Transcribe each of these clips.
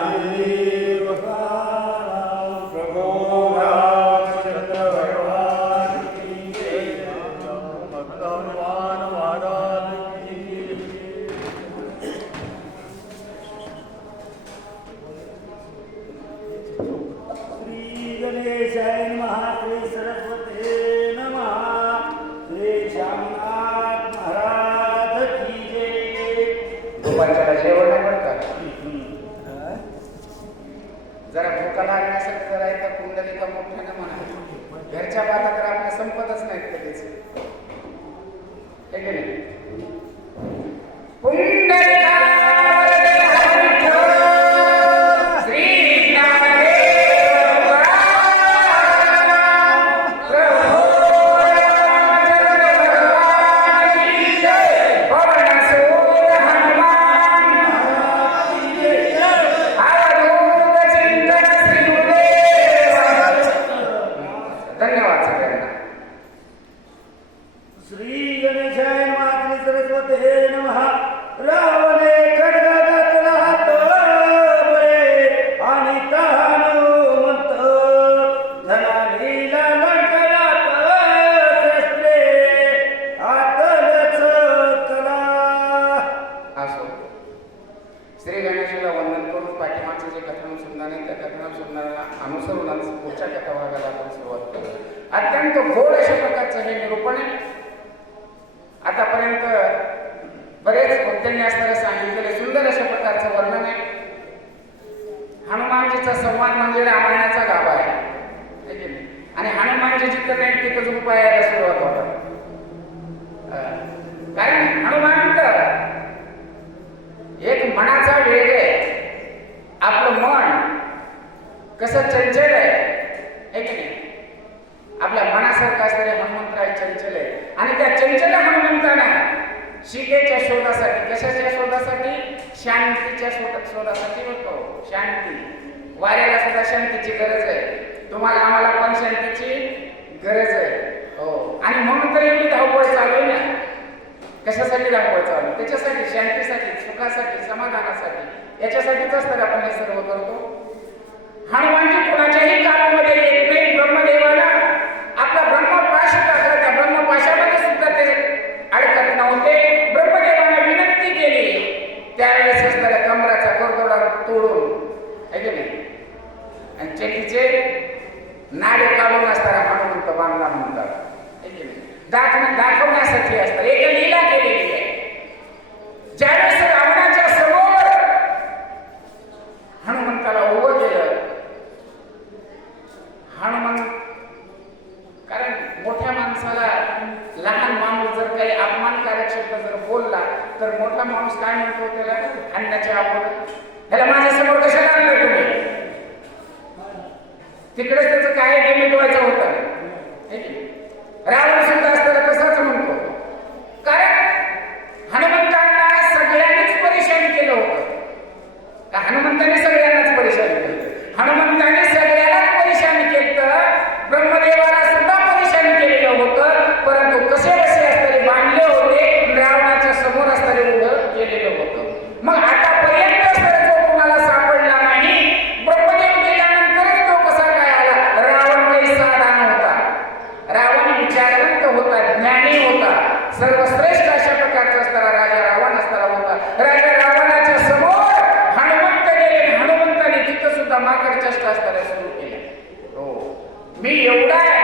Amen. गोड अशा प्रकारचं हे निरूपण आहे. आतापर्यंत बरेच मुद्द्यांनी असणारे सांगितलेले सुंदर अशा प्रकारचं वर्णन आहे. हनुमानजीचा संवाद म्हणजे रामायणाचा गाभा आहे. आणि हनुमानजी जिथं नाही तिथं उपाय यायला सुरुवात होतात. कारण हनुमान तर एक मनाचा वेग आहे. आपलं मन कसं चंचल आहे. है की नाही? आपल्या मनासारखा असणारे हनुमंतराय चंचल. आहे आणि त्या चंचल हनुमंतानं शिकेच्या शोधासाठी कशाच्या शोधासाठी? शांतीच्या शोधासाठी होतो. शांती. वाऱ्याला सुद्धा शांतीची गरज आहे. तुम्हाला आम्हाला पण शांतीची गरज आहे. हो. आणि म्हणून तर एवढी धावपळ चालू आहे ना. कशासाठी धावपळ चालू त्याच्यासाठी शांतीसाठी सुखासाठी समाधानासाठी. याच्यासाठीच असतात आपण हे सर्व करतो. हनुमानजी कोणाच्याही कामामध्ये येत नाही ब्रह्मदेवाला आपला ब्रह्मपाश टाकला त्या ब्रह्मपाशामध्ये सुद्धा ते अडकत नव्हते ब्रह्मदेवाने विनंती केली त्यावेळेस असणाऱ्या कमराचा करदोडा तोडून है की नाही आणि चेटीचे नाडे काढून असताना हनुमंत बांधला म्हणतात. दाखव दाखवण्यासाठी असतात. एक लीला केलेली आहे. ज्यावेळेस रावणाच्या समोर हनुमंताला उभं केलं हनुमंत कारण मोठ्या माणसाला लहान माणूस जर काही अपमानकारक शब्द जर बोलला तर मोठा माणूस काय म्हणतो त्याला? अन्नाच्या आवड त्याला माझ्यासमोर कशाला आणलं तुम्ही? तिकडेच त्याचं काय ते मिटवायचं होतं? है रावण सुद्धा असताना तसाच म्हणतो कारण हनुमंतांना सगळ्यांनीच परेशान केलं होतं का हनुमंताने सगळ्यांनाच परेशान केलं हनुमंताने सगळ्यांनाच परेशान केलं ब्रह्मदेवाला सुद्धा परेशान केलेलं होतं परंतु कसे कसे असताना बांधले होते रावणाच्या समोर असताना उभं केलेलं होतं मग आतापर्यंत असताना जो कुणाला सापडला नाही ब्रह्मदेव गेल्यानंतरच तो कसा काय आला रावण काही साधा नव्हता रावण विचारवंत होता ज्ञानी होता सर्वश्रेष्ठ अशा प्रकारचा असणारा राजा रावण असणारा होता राजा रावणाच्या समोर हनुमंत गेले आणि हनुमंताने तिथं सुद्धा माकड चष्ट असणाऱ्या सुरू केल्या हो मी एवढा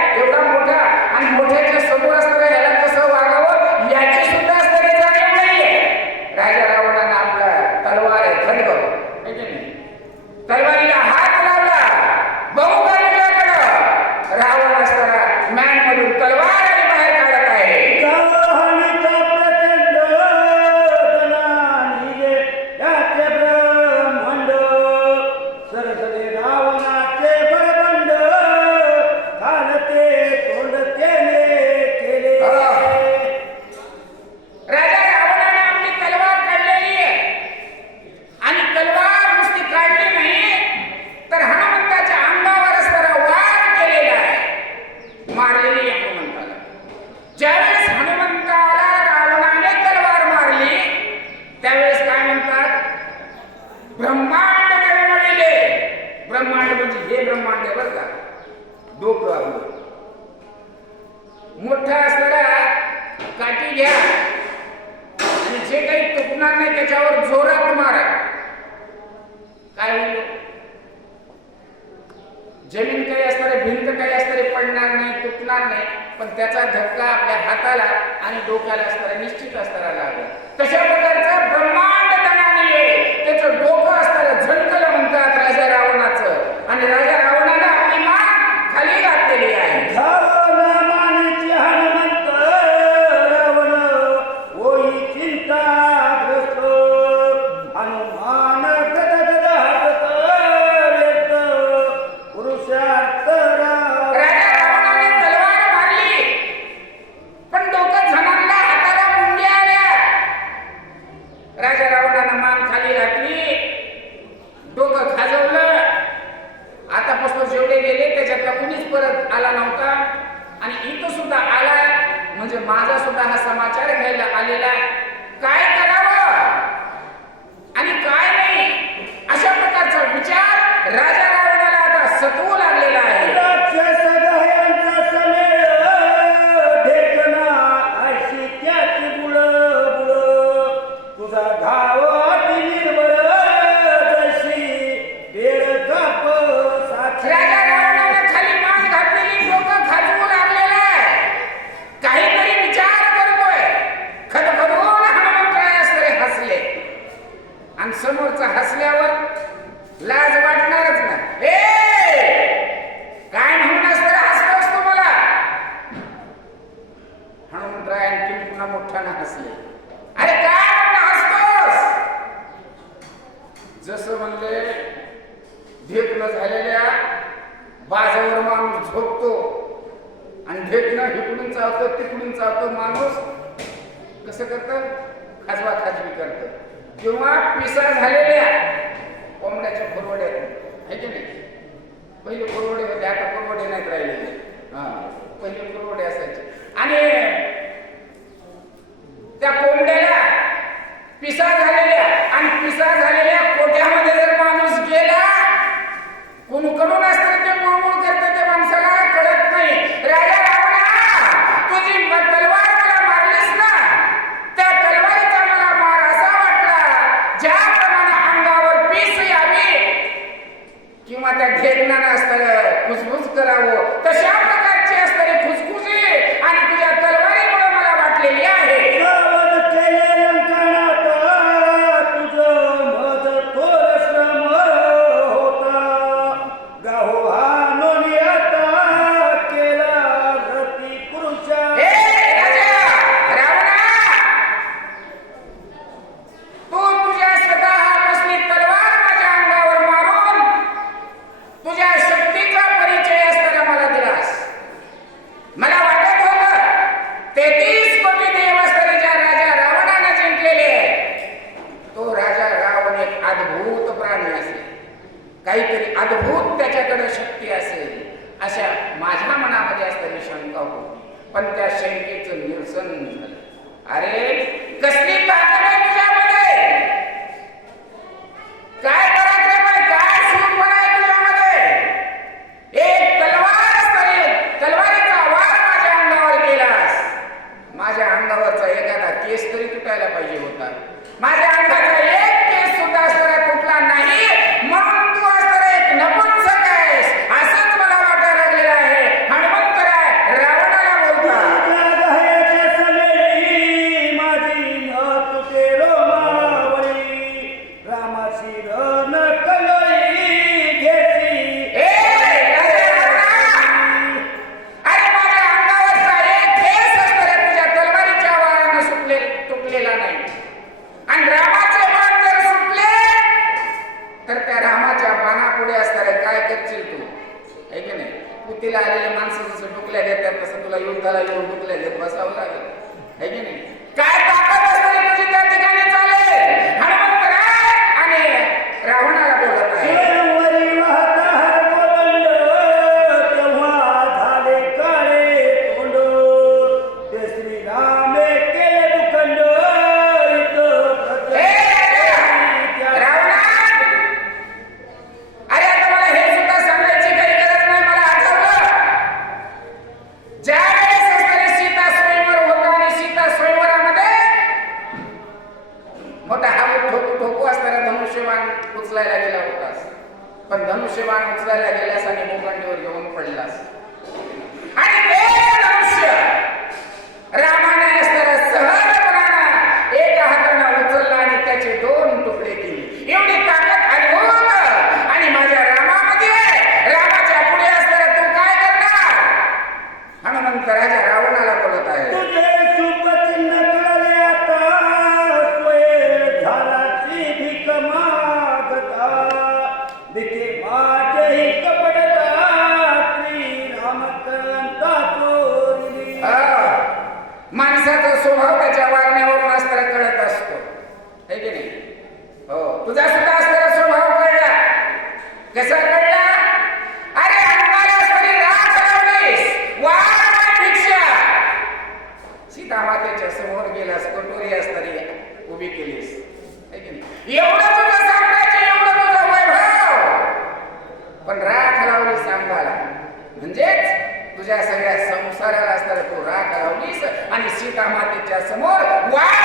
Bonita! otário. Mas é रावणाला बोलत रिकामा समोर वाट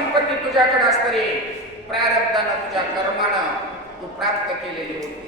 संपत्ती तुझ्याकडे असतरी प्रारब्धानं तुझ्या कर्मानं तू प्राप्त केलेली होती.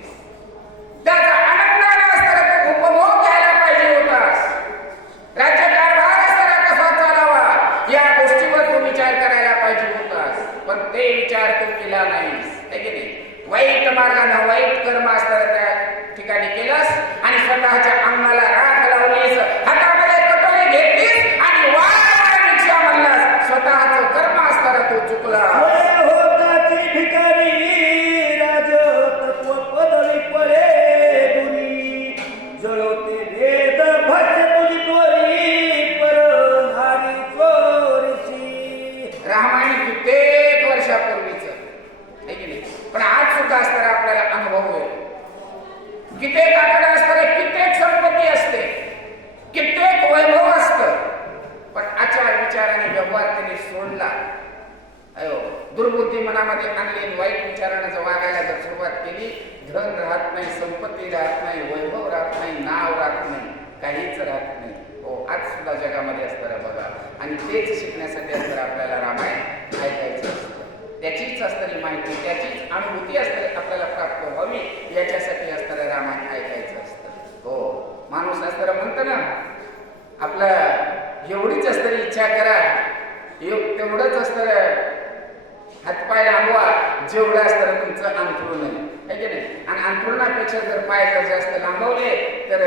कित्येक आकडा असताना कित्येक संपत्ती असते. कित्येक वैभव असत. पण आचार विचाराने व्यवहार त्यांनी सोडला. अयो दुर्बुद्धी मनामध्ये आणली वाईट विचारानं जर वागायला जर सुरुवात केली धन राहत नाही संपत्ती राहत नाही वैभव राहत नाही नाव राहत नाही काहीच राहत नाही. हो आज सुद्धा जगामध्ये असतं बघा. आणि तेच शिकण्यासाठी असतं आपल्याला रामायण ऐकायचं असतं. त्याचीच असणारी माहिती त्याचीच अनुभूती असणारी आपल्याला प्राप्त व्हावी याच्यासाठी खरं म्हणतो ना आपला एवढीच असतं इच्छा करा एक तेवढंच असतं हातपाय लांबवा जेवढं असतं तुमचं अंथरुण आहे. की नाही? आणि अंथरुणापेक्षा जर पाय जर जास्त लांबवले तर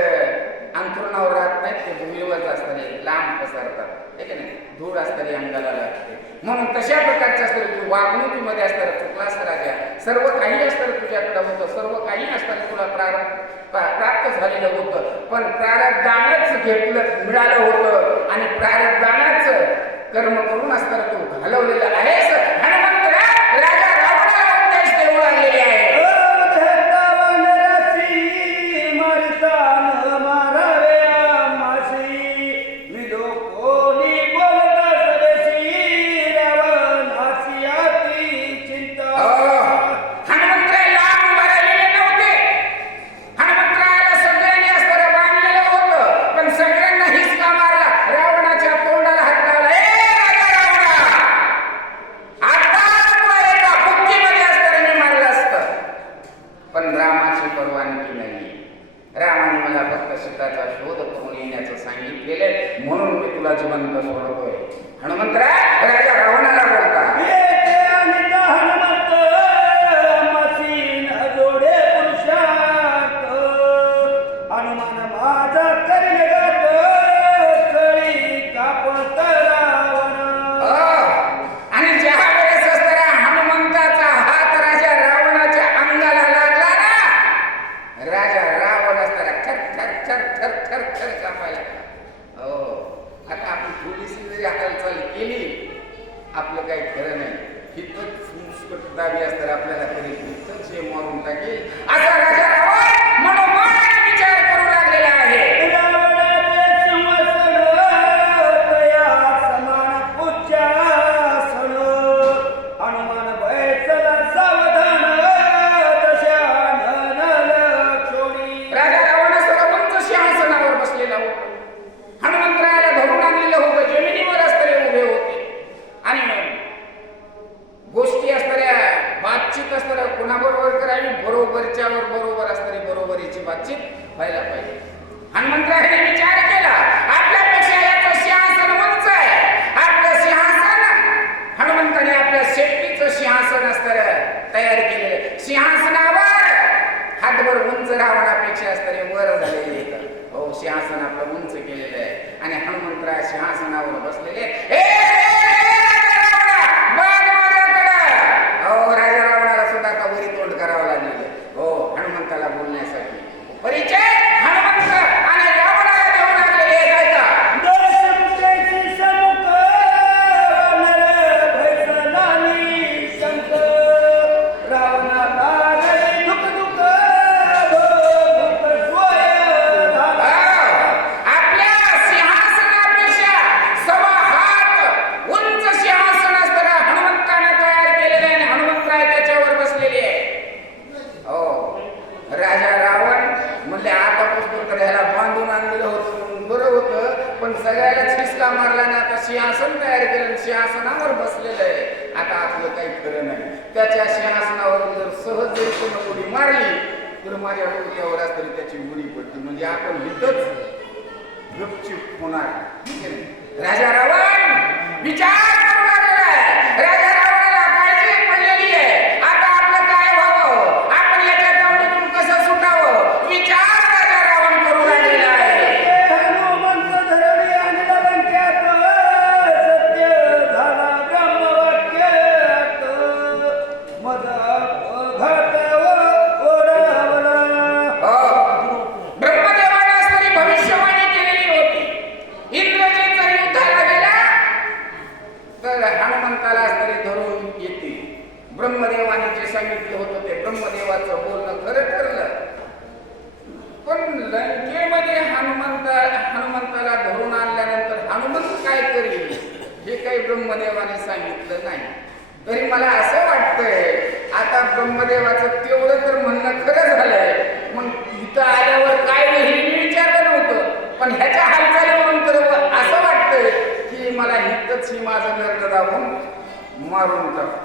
अंथरुणावर राहत नाहीत ते भूमीवर जास्त नाही लांब पसरतात. आहे की नाही? धूळ असणारी अंगाला लागते. म्हणून तशा प्रकारचे असतात तू वागणुकीमध्ये असतात चुकलास राजा सर्व काही असतं तुझ्याकडे होतं सर्व काही असताना तुला प्रारंभ प्राप्त झालेलं होतं. पण प्रारब्धानच घेतलं मिळालं होतं. आणि प्रारब्धानच कर्म करून असताना तू घालवलेलं आहेस. हनुमंत राजा रावणाला उपदेश आहे. काही खरं नाही. हिथंच मुस्कट दाबी असताना आपल्याला तरी. हिथंच हे मारून टाकेल असा राजा हातभर उंच रावणापेक्षा असताना वर झालेले हो सिंहासन आपलं उंच केलेलं आहे. आणि हनुमंतराय सिंहासनावर बसलेले आतापासून ह्याला बांधून आणलेलं होतं बरं होतं. पण सगळ्याला छिसका मारला ना आता सिंहासन तयार केलं सिंहासनावर बसलेलं आहे. आता आपलं काही खरं नाही. त्याच्या सिंहासनावर जर सहज जरी कोण उडी मारली तर माझ्या डोक्यावर तरी त्याची उडी पडते. म्हणजे आपण हिथंच गपचिप होणार. ठीक आहे? राजा रावण विचार करू लागलेला आहे राजा सांगितलं होतं ते ब्रह्मदेवाचं बोलणं खरं ठरलं. पण लंकेमध्ये हनुमंत हनुमंताला धरून आणल्यानंतर हनुमंत काय करेल? हे काही ब्रह्मदेवाने सांगितलं नाही. तरी मला असं वाटतंय आता ब्रह्मदेवाचं तेवढं तर म्हणणं खरं झालंय. मग इथं आल्यावर काय हे मी विचारलं नव्हतं. पण ह्याच्या हालचालीवरून तर असं वाटतंय की मला हितच ही माझं नर्द दाबून मारून टाकतो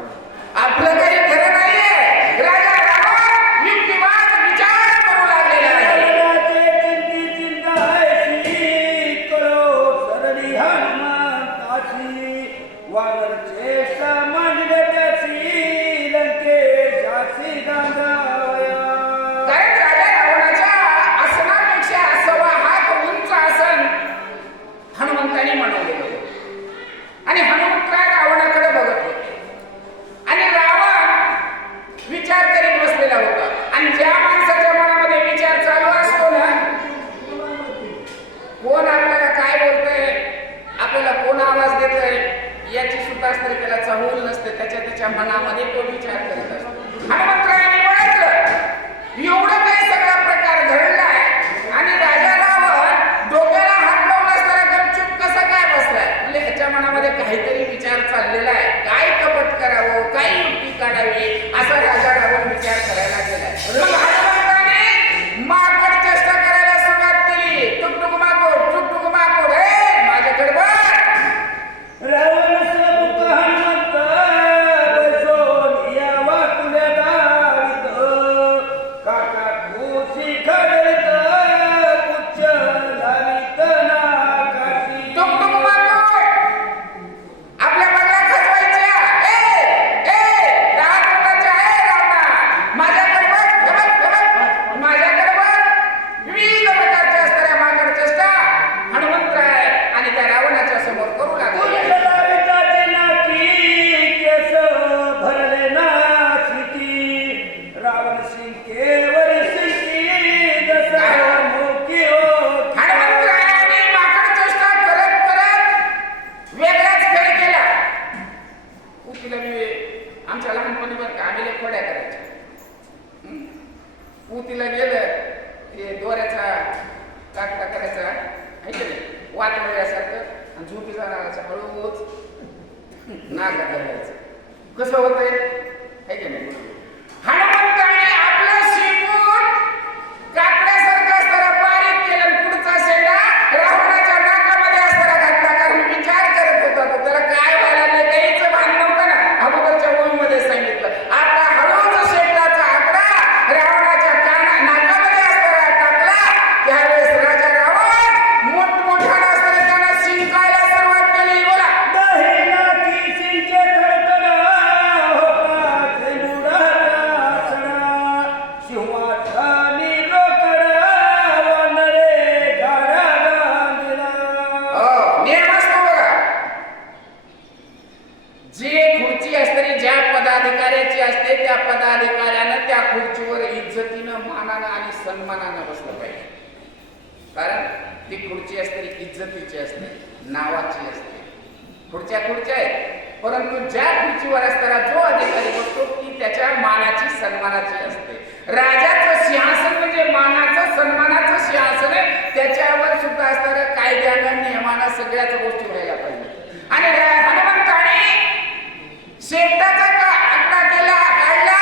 एकटाचा केला काढला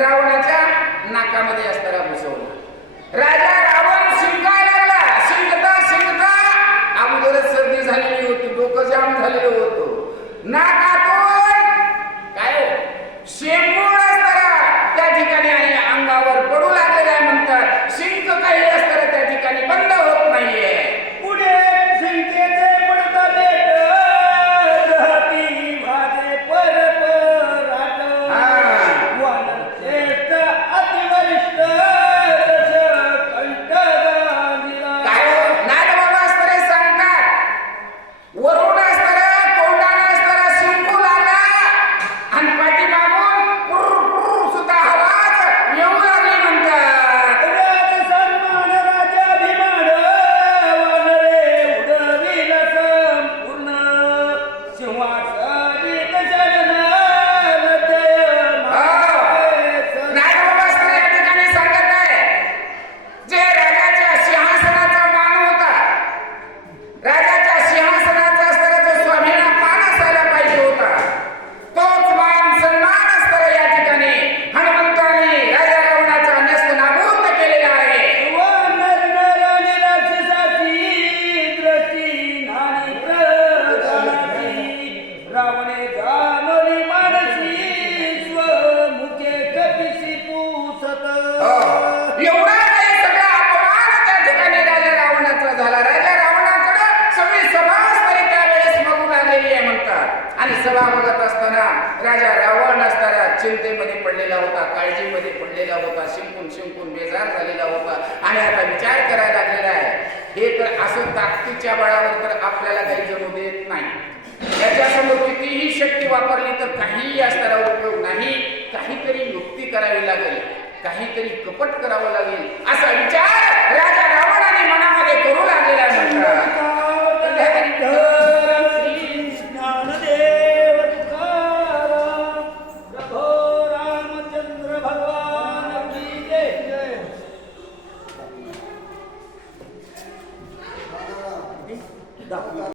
रावणाच्या नाकामध्ये असताना घुसवला राजा रावण शिंकायला लागला. शिंकता शिंकता अगोदरच सर्दी झालेली होती डोकं जाम झालेलं होतं. ना राजा रावण असताना चिंतेमध्ये पडलेला होता काळजीमध्ये पडलेला होता शिंकून शिंकून बेजार झालेला होता. आणि आता विचार करायला लागलेला आहे. हे तर असं ताकदीच्या बळावर तर आपल्याला काही जमू देत नाही. त्याच्यासमोर कितीही शक्ती वापरली तर काहीही असताना उपयोग नाही. काहीतरी युक्ती करावी लागेल. काहीतरी कपट करावं लागेल. असा विचार राजा रावणाने मनामध्ये करू लागलेला म्हणतात